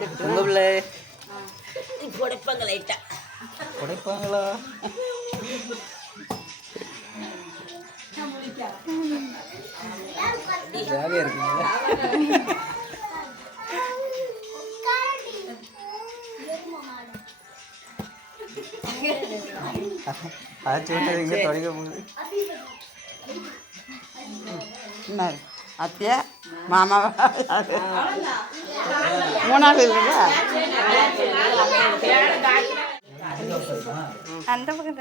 உங்க பிள்ளை உடைப்பாங்க லைட்டா. உடைப்பாங்களா? ஜாலியா இருக்குங்களா? ஆச்சு இங்கே தொடங்க போகுது. அத்தையா மாமா மூணாவது இல்லையா? அந்த பக்கம்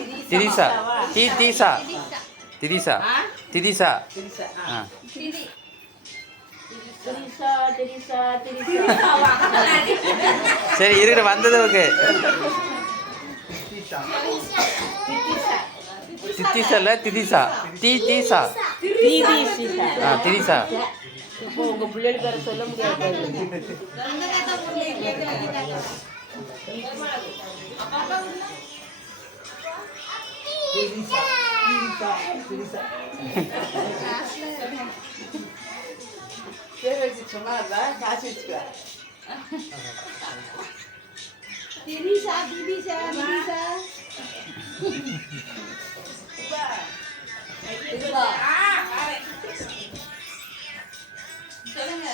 திரிசா தீசா திரிசா திரிசா. சரி இருக்கிற வந்தது ஓகே. தித்திசா திதிசா தீசா திரிசா. இப்போ உங்க பிள்ளைகள் பேர சொல்ல முடியாது. பேர் வச்சு சொன்னார்ல காசு வச்சுக்கா. திரிசா திரிசா திரிசா சொல்லுங்க.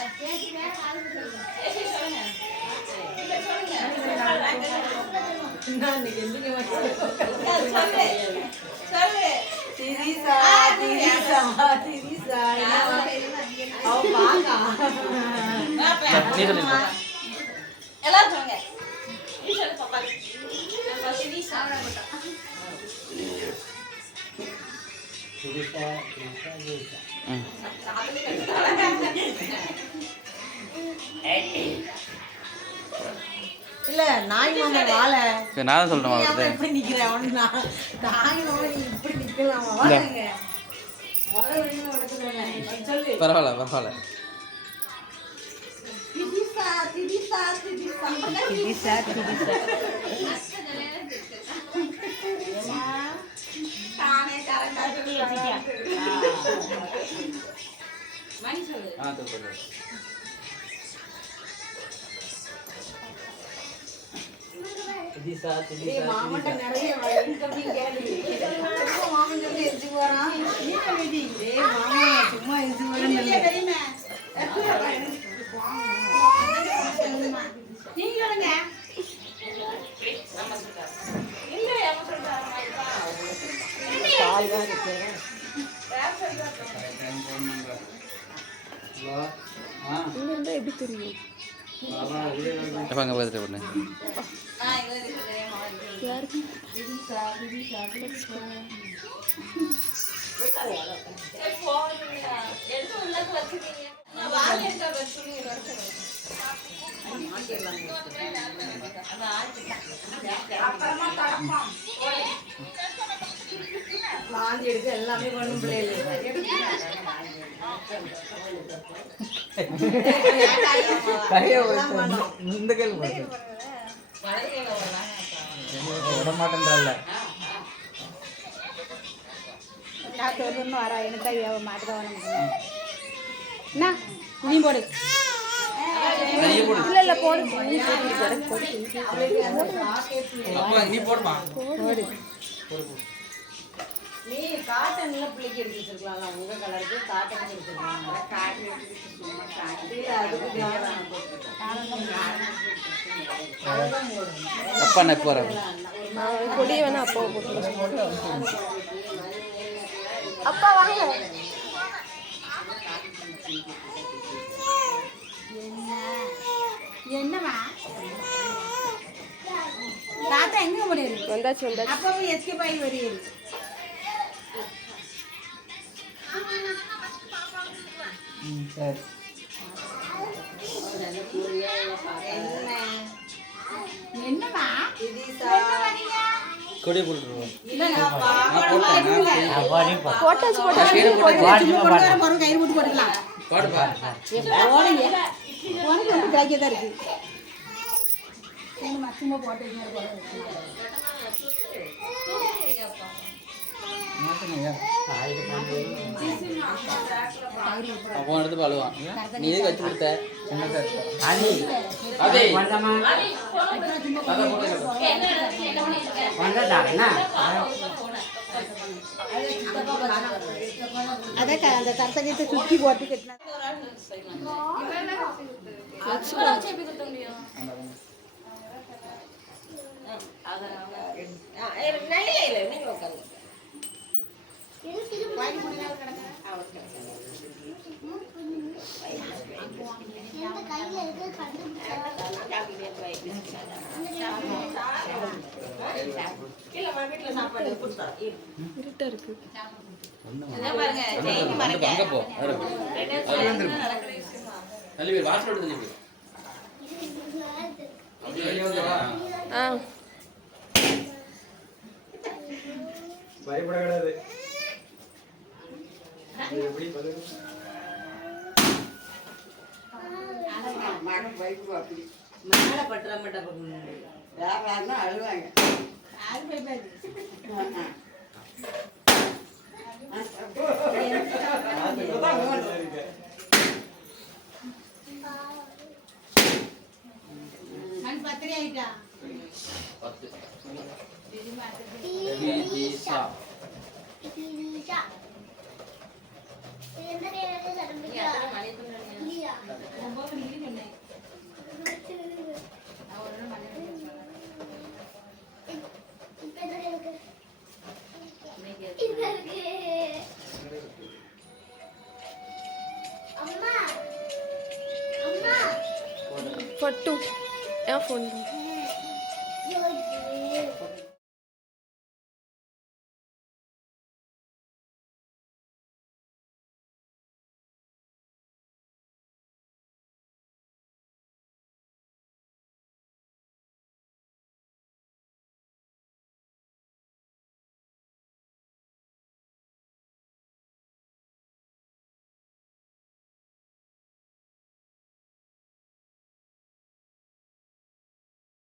இல்ல நாய் மாமா வாழ நான் சொல்றேன். இப்படி நிக்கிறேன். நாய் மாமா நீ இப்படி நிக்கலாம். வாங்க பரவாயில்ல பரவாயில்ல. திதிசா திதிசா திதிசா திதிசா திதிசா தானே கரெக்டா சொல்லியா? மணி சொல்லு. சொல்லு. திதிசா திதிசா மாமட்ட நிறைய இன்கமிங் கேள்வி. மாமன் சொல்லி எரிஞ்சு போறான். மாமா சும்மா எரிஞ்சு போறேன்னு நீங்க சொல்லுங்க. எப்படி தெரியும்? அங்கே பார்த்துட்டு பண்ணு. வாந்தி எடுத்து எல்லாமே பண்ணும் பிள்ளைகள். இந்த கேள்வி விட மாட்டேன்றால. வரா எனக்கு மாட்டுதான் என்ன நீ போடு. இல்ல இல்ல போடு. நீ போடுமா? நீ காட்டன்ல பிள்ளைக்கு எடுத்து வச்சிருக்கலாம். உங்க கலருக்கு காட்டன் எடுத்துக்கலாம். அப்பா நான் போறேன். கொடிய வேணா அப்பா போட்டு அப்பா வாங்க. என்னவா தாத்தா எங்க முடியாது? வந்தாச்சு வந்தாச்சு. அப்பவே எஸ்கேப் ஆகி வருவீங்க. சரி. என்னவா கொடி போட்டுருவோம். சும்மா போட்டு மாட்டேங்க அப்போ எடுத்து பழுவான் நீ எதுக்கு வச்சு கொடுத்த அதே அதே அந்த கருத்தகத்தை சுற்றி போட்டு கட்டினா பயப்பட கிடையாது மேலே பட்டுற மாட்டேன் யாருன்னா அழுவாங்க பத்திரி ஆயிட்டா पट्टू या फोन